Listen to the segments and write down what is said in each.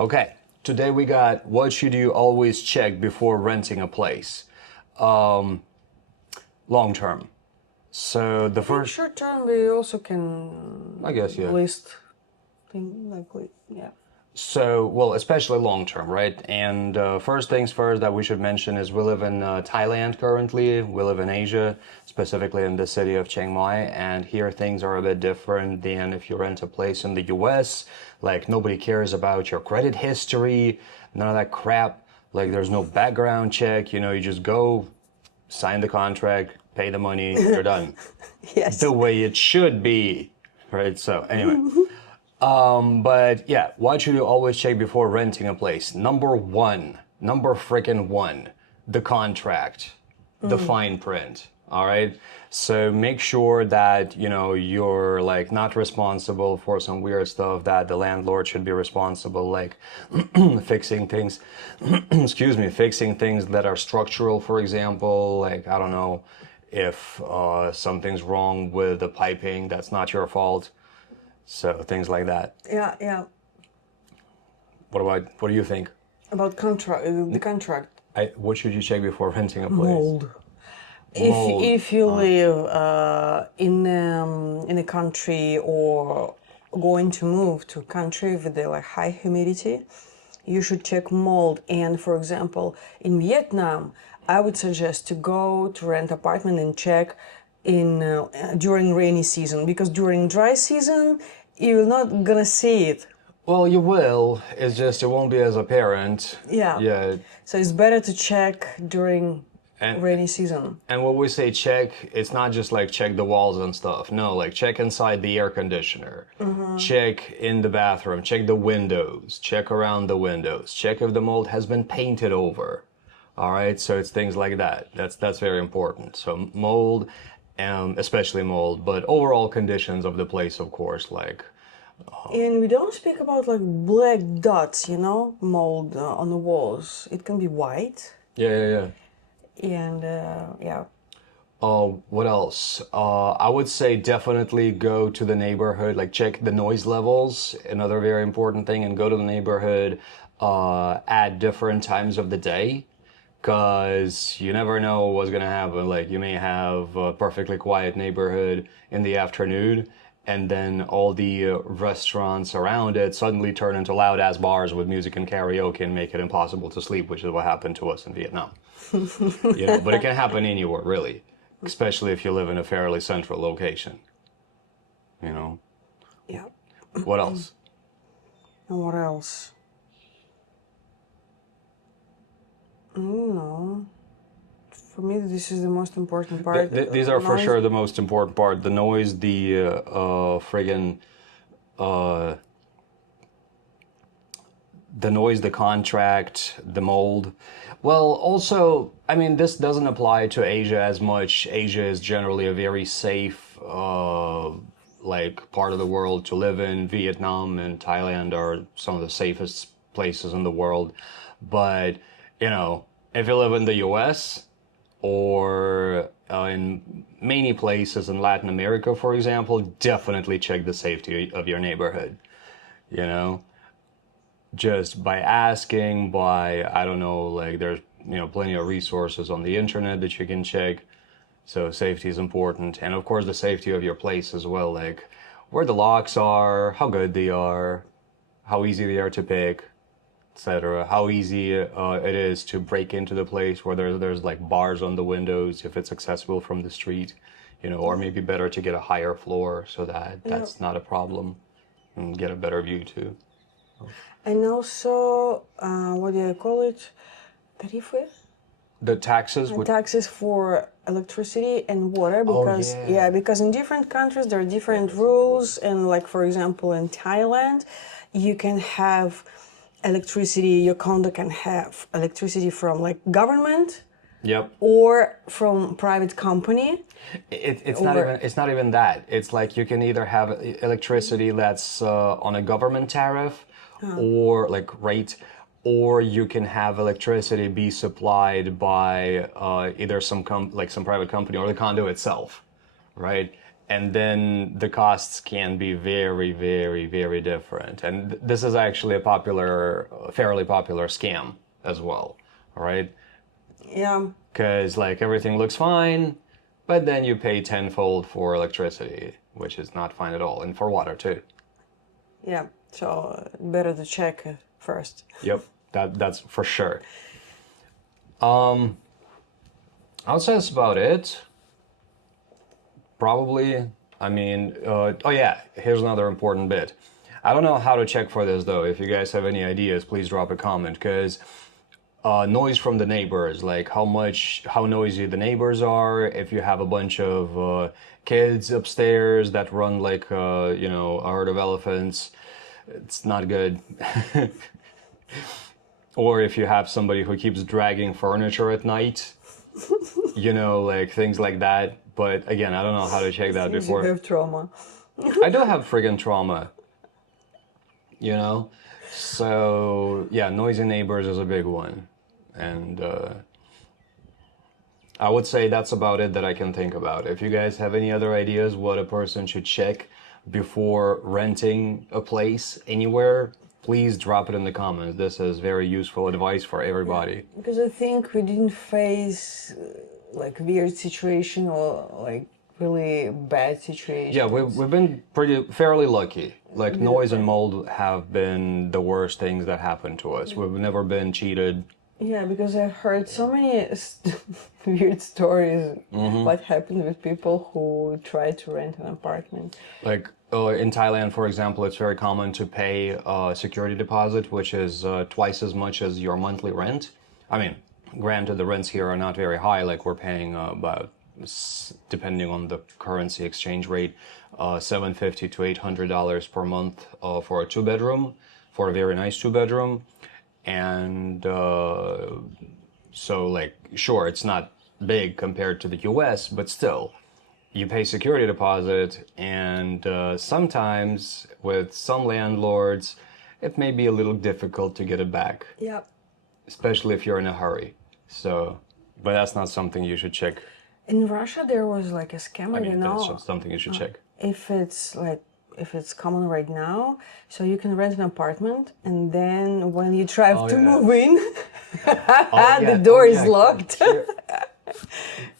Okay, today we got what should you always check before renting a place? Um, Long term. So the I think first, short term we also I guess, can yeah. list thing yeah. So, well, especially long term, right? And first things first that we should mention is we live in Thailand currently. We live in Asia, specifically in the city of Chiang Mai. And here things are a bit different than if you rent a place in the US. Like, nobody cares about your credit history, none of that crap. Like, there's no background check. You just go, sign the contract, pay the money, you're done. The Yes. way it should be, right? So, anyway. But yeah, what should you always check before renting a place? Number freaking one, the contract, the fine print. All right. So make sure that, you're like not responsible for some weird stuff that the landlord should be responsible, like fixing things, excuse me, fixing things that are structural, for example, like, I don't know, if something's wrong with the piping, that's not your fault. So things like that. Yeah, yeah. What do you think? About contract, the contract. What should you check before renting a place? Mold. Mold. If you live in a country or going to move to a country with the like high humidity, you should check mold. And for example, in Vietnam, I would suggest to go to rent apartment and check in during rainy season, because during dry season you're not gonna see it. Well, you will. It's just it won't be as apparent. Yeah. Yeah. So it's better to check during And rainy season. and when we say check, it's not just like check the walls and stuff. No, like check inside the air conditioner. Check in the bathroom. Check the windows. Check around the windows. Check if the mold has been painted over. All right, so it's things like that. That's very important. So mold, especially mold, but overall conditions of the place, of course, like. And we don't speak about like black dots, mold on the walls. It can be white. Yeah, yeah, yeah. And yeah. What else? I would say definitely go to the neighborhood, like check the noise levels, another very important thing, and go to the neighborhood at different times of the day, because you never know what's gonna happen. Like you may have a perfectly quiet neighborhood in the afternoon, and then all the restaurants around it suddenly turn into loud ass bars with music and karaoke and make it impossible to sleep, which is what happened to us in Vietnam. But it can happen anywhere, really, especially if you live in a fairly central location. You know. Yeah. What else? And what else? No. For me, this is the most important part. These are for Noise. sure the most important part. The noise, the friggin' uh, the noise, the contract, the mold. Well, also, I mean, this doesn't apply to Asia as much. Asia is generally a very safe, like, part of the world to live in. Vietnam and Thailand are some of the safest places in the world. But, if you live in the US or in many places in Latin America, for example, definitely check the safety of your neighborhood, you know? Just by asking, I don't know, like there's, plenty of resources on the internet that you can check. So safety is important. And of course, the safety of your place as well, like where the locks are, how good they are, how easy they are to pick, etc. How easy it is to break into the place, whether there's like bars on the windows, if it's accessible from the street, or maybe better to get a higher floor so that that's not a problem and get a better view too. And also, what do I call it? Tarife? The taxes would. Taxes for electricity and water, because because in different countries there are different rules, and like for example in Thailand, you can have electricity. Your condo can have electricity from like government. Yep. Or from private company. It's not even that. It's like you can either have electricity that's on a government tariff, or like rate, or you can have electricity be supplied by either some private company or the condo itself, right? and then the costs can be very, very, very different. And this is actually a fairly popular scam as well, all right? Yeah. Because like everything looks fine, but then you pay tenfold for electricity, which is not fine at all, and for water too. Yeah. So better to check first. Yep, that's for sure. I would say that's about it. Probably. I mean, oh yeah, here's another important bit. I don't know how to check for this though. If you guys have any ideas, please drop a comment. Because noise from the neighbors, like how noisy the neighbors are. If you have a bunch of kids upstairs that run like a herd of elephants, it's not good. Or if you have somebody who keeps dragging furniture at night, like things like that. But again, I don't know how to check that Seems before. you have trauma. I do have friggin' trauma, So, yeah, noisy neighbors is a big one. And I would say that's about it that I can think about. If you guys have any other ideas what a person should check before renting a place anywhere, please drop it in the comments. This is very useful advice for everybody. Because I think we didn't face like weird situation or like really bad situations. Yeah, we've been fairly lucky. Like noise and mold have been the worst things that happened to us. We've never been cheated. Yeah, because I've heard so many weird stories what happened with people who tried to rent an apartment. Like in Thailand, for example, it's very common to pay a security deposit, which is twice as much as your monthly rent. I mean, granted, the rents here are not very high. Like we're paying about, depending on the currency exchange rate, $750 to $800 per month for a two-bedroom, for a very nice two-bedroom. And so, like, sure, it's not big compared to the US, but still, you pay security deposit, and sometimes with some landlords, it may be a little difficult to get it back. Yeah. Especially if you're in a hurry. So, but that's not something you should check. In Russia, there was like a scam. I don't know That's something you should check. if it's common right now. So you can rent an apartment, and then when you try to move in, the door is locked.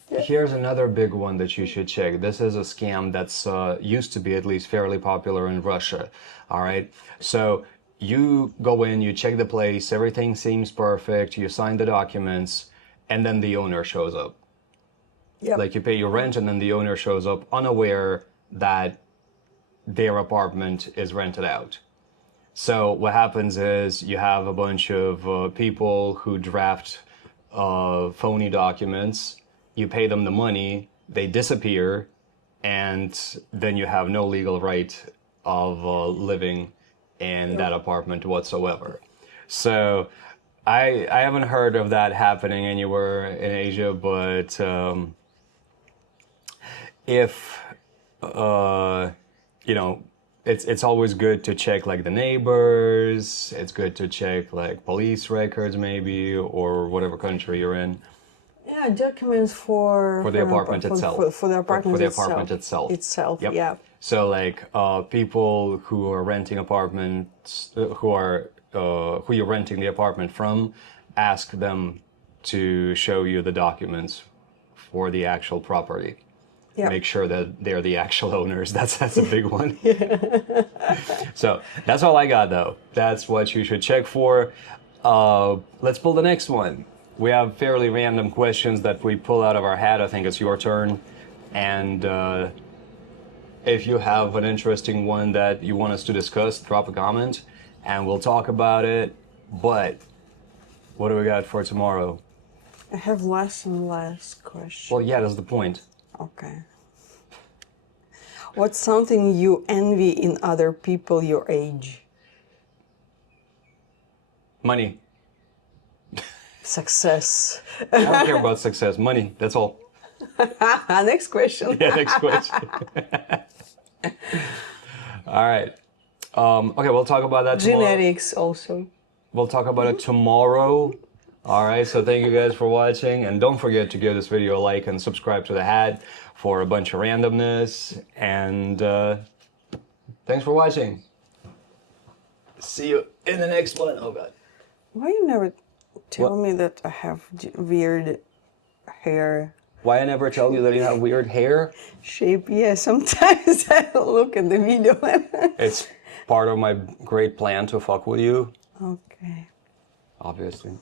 Here's another big one that you should check. This is a scam that's used to be at least fairly popular in Russia. All right. So you go in, you check the place, everything seems perfect, you sign the documents, and then the owner shows up. Yep. Like you pay your rent, and then the owner shows up unaware that their apartment is rented out. So what happens is you have a bunch of people who draft phony documents. You pay them the money, they disappear, and then you have no legal right of living in that apartment whatsoever. So I haven't heard of that happening anywhere in Asia, but if it's always good to check like the neighbors. It's good to check like police records maybe, or whatever country you're in. Yeah, documents for the apartment itself. For the apartment For the apartment itself. Yep. Yeah. So like people who are renting apartments, who you're renting the apartment from, ask them to show you the documents for the actual property. Yep. Make sure that they're the actual owners. That's a big one. So that's all I got though. That's what you should check for. Let's pull the next one. We have fairly random questions that we pull out of our hat. I think it's your turn. And if you have an interesting one that you want us to discuss, drop a comment and we'll talk about it. But what do we got for tomorrow? I have less and less questions. Well, yeah, that's the point. Okay. What's something you envy in other people your age? Money. Success. I don't care about success. Money. That's all. Next question. Yeah, next question. All right. Okay, we'll talk about that tomorrow. Genetics also. We'll talk about it tomorrow. All right, so thank you guys for watching. And don't forget to give this video a like and subscribe to the hat for a bunch of randomness. And thanks for watching. See you in the next one. Oh God. Why you never tell me that I have weird hair Why I never tell you that you have weird hair? shape? Yeah, sometimes I look at the video. It's part of my great plan to fuck with you, Okay. obviously.